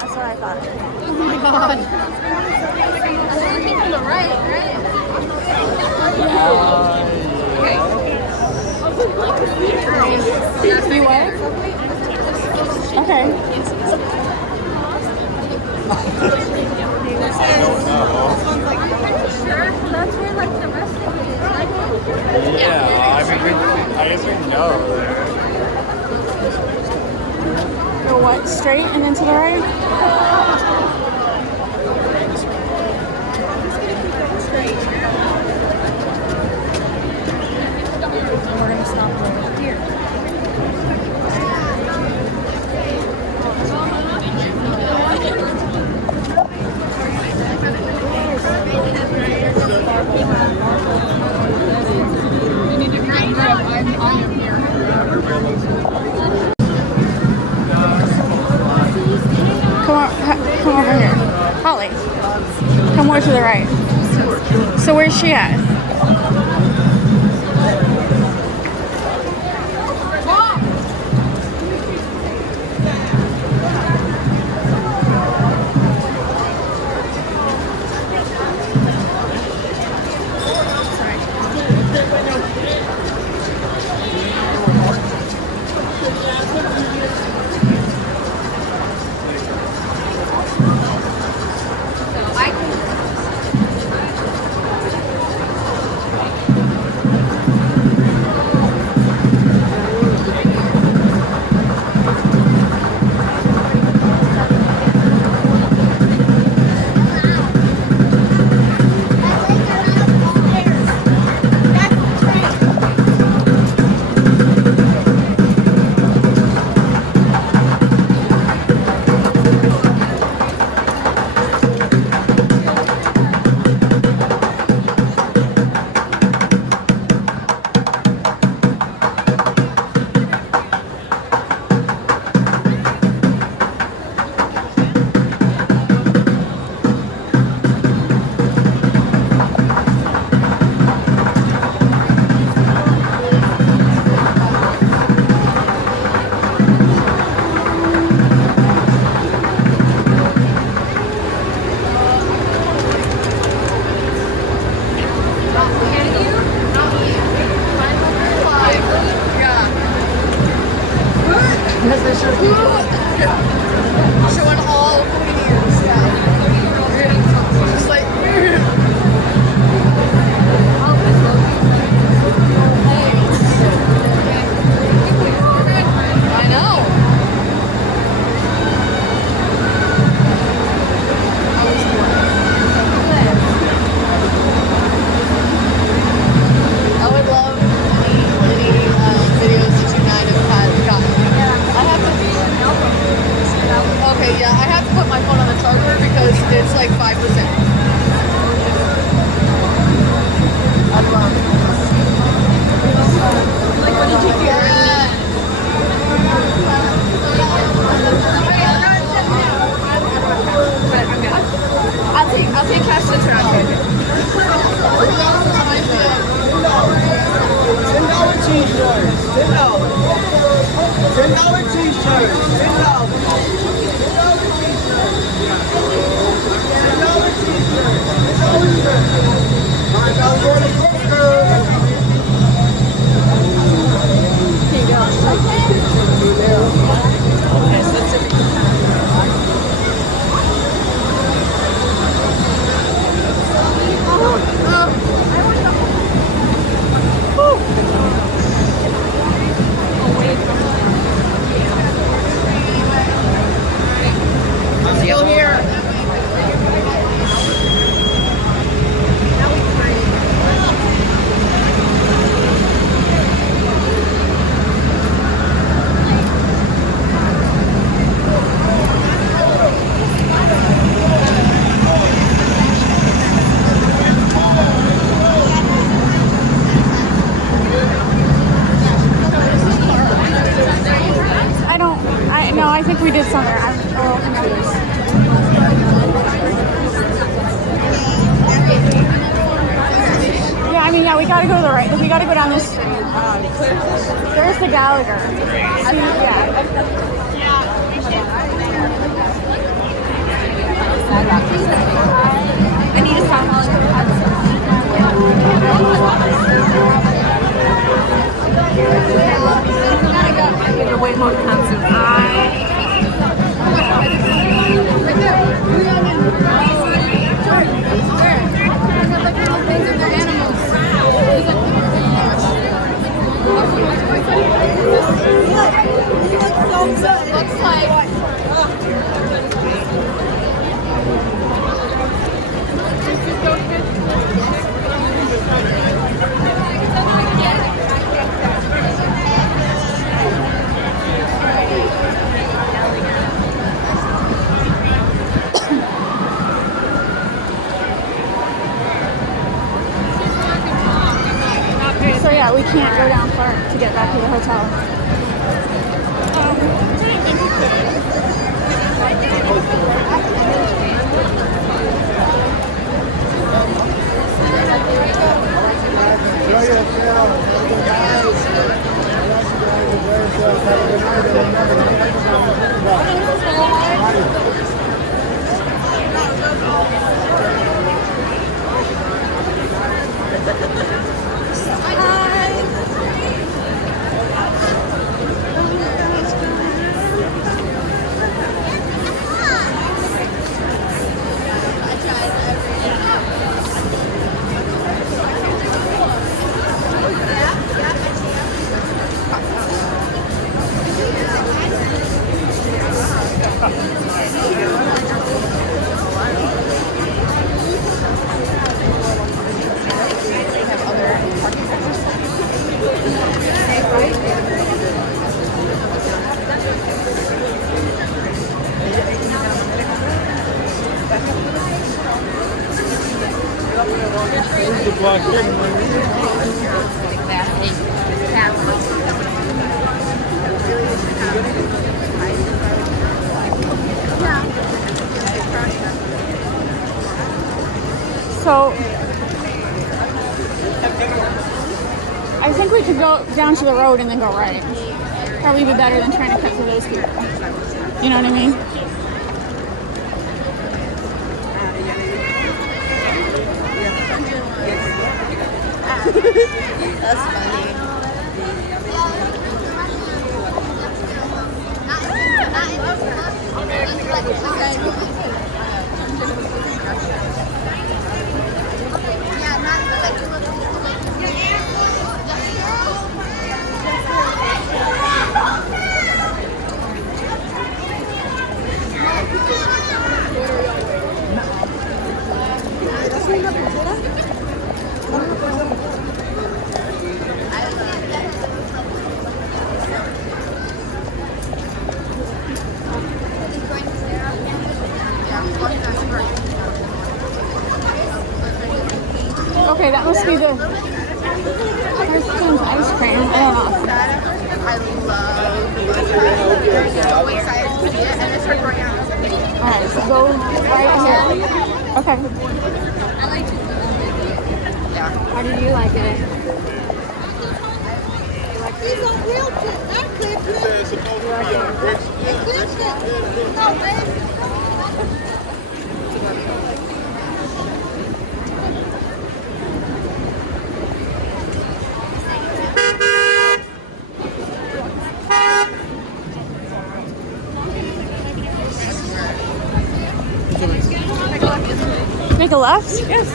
That's what I thought. Oh my god. I'm looking from the right, right? You what? Okay. Sure, that's where like the rest of it is. Yeah, I mean, I guess we know. Go what? Straight and then to the right? We're gonna stop over here. You need to grab. I am here. Come over here. Holly, come more to the right. So where's she at? Showing all comedians, Just like I know. I would love any videos that you might have had gotten. I have to. Okay, yeah, I have to put my phone on the charger because it's like 5%. I love it. Like, what did you do? I'll take cash to turn on here. $10 t-shirts. $10 t-shirts. All right, now we're going to Brooklyn. I'm still here. gotta go down this street. There's the Gallagher. I need to stop Way more expensive. Looks like So yeah, we can't go down far to get back to the hotel. Enjoy yourself. So I think we could go down to the road and then go right. Probably be better than trying to cut through those people. You know what I mean? that's funny. Okay, that must be the Kristen's ice cream. I don't know. I love so excited to see it, and it's recording on. Alright, so go right here. Okay. How did you like it? It's a real clip. That clip. It's supposed to be on Rick's. It clips it. No, man. Make a left? Yes.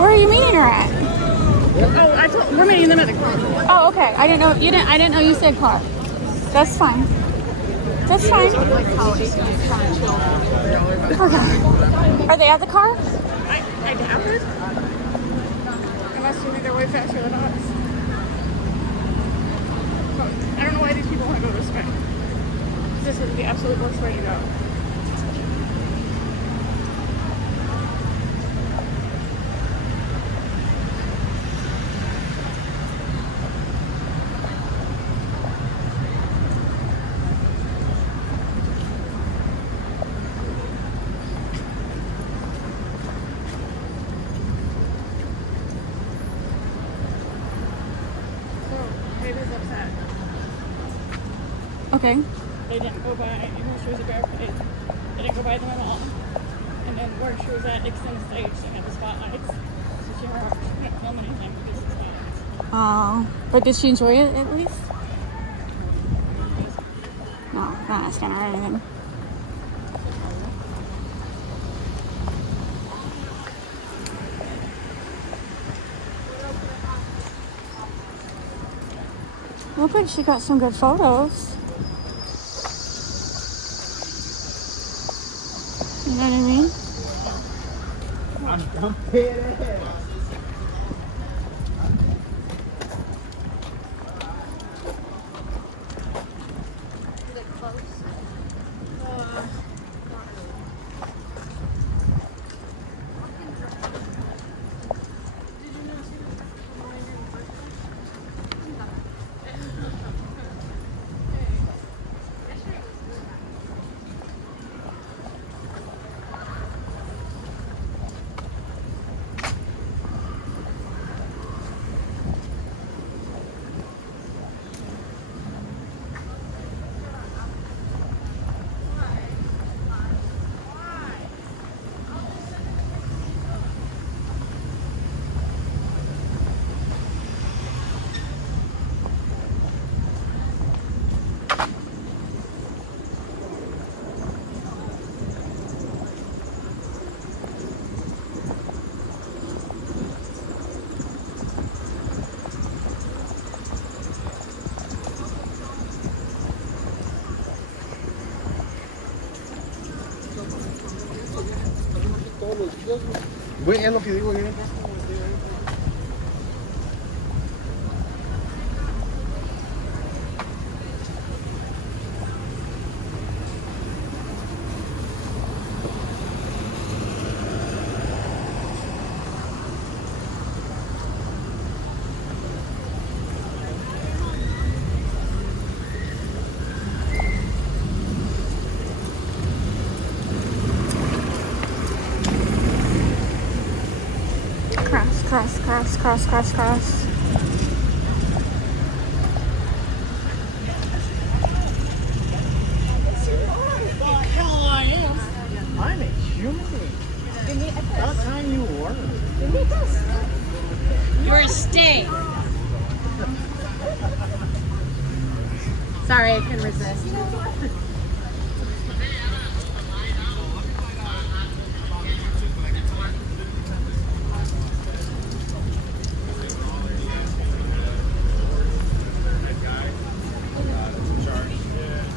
Where are you meeting her at? Oh, we're meeting them at the car. Oh, okay. I didn't know you didn't. I didn't know you said car. That's fine. That's fine. Okay. Are they at the car? I doubt it. Unless you think they're way faster than us. I don't know why these people want to go this way. This is the absolute worst way to go. Okay. They didn't go by, even though she was a barefooted, they didn't go by them at all. And then where she was at Extended Stage, they had the spotlights. So she couldn't film anything because of the spotlights. Oh, But did she enjoy it at least? No, not asking her anything. Looks like she got some good photos. You know what I mean? I'm dead ass. is it close? Güey, es lo que digo yo. Cross. I'm a human being. About time you were. You're a stay. Sorry, I couldn't resist.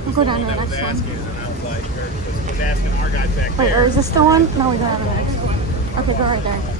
We'll go down to the next one. Was asking our guys back Wait, there. or is this the one? No, we don't have the next one. Okay, go right there.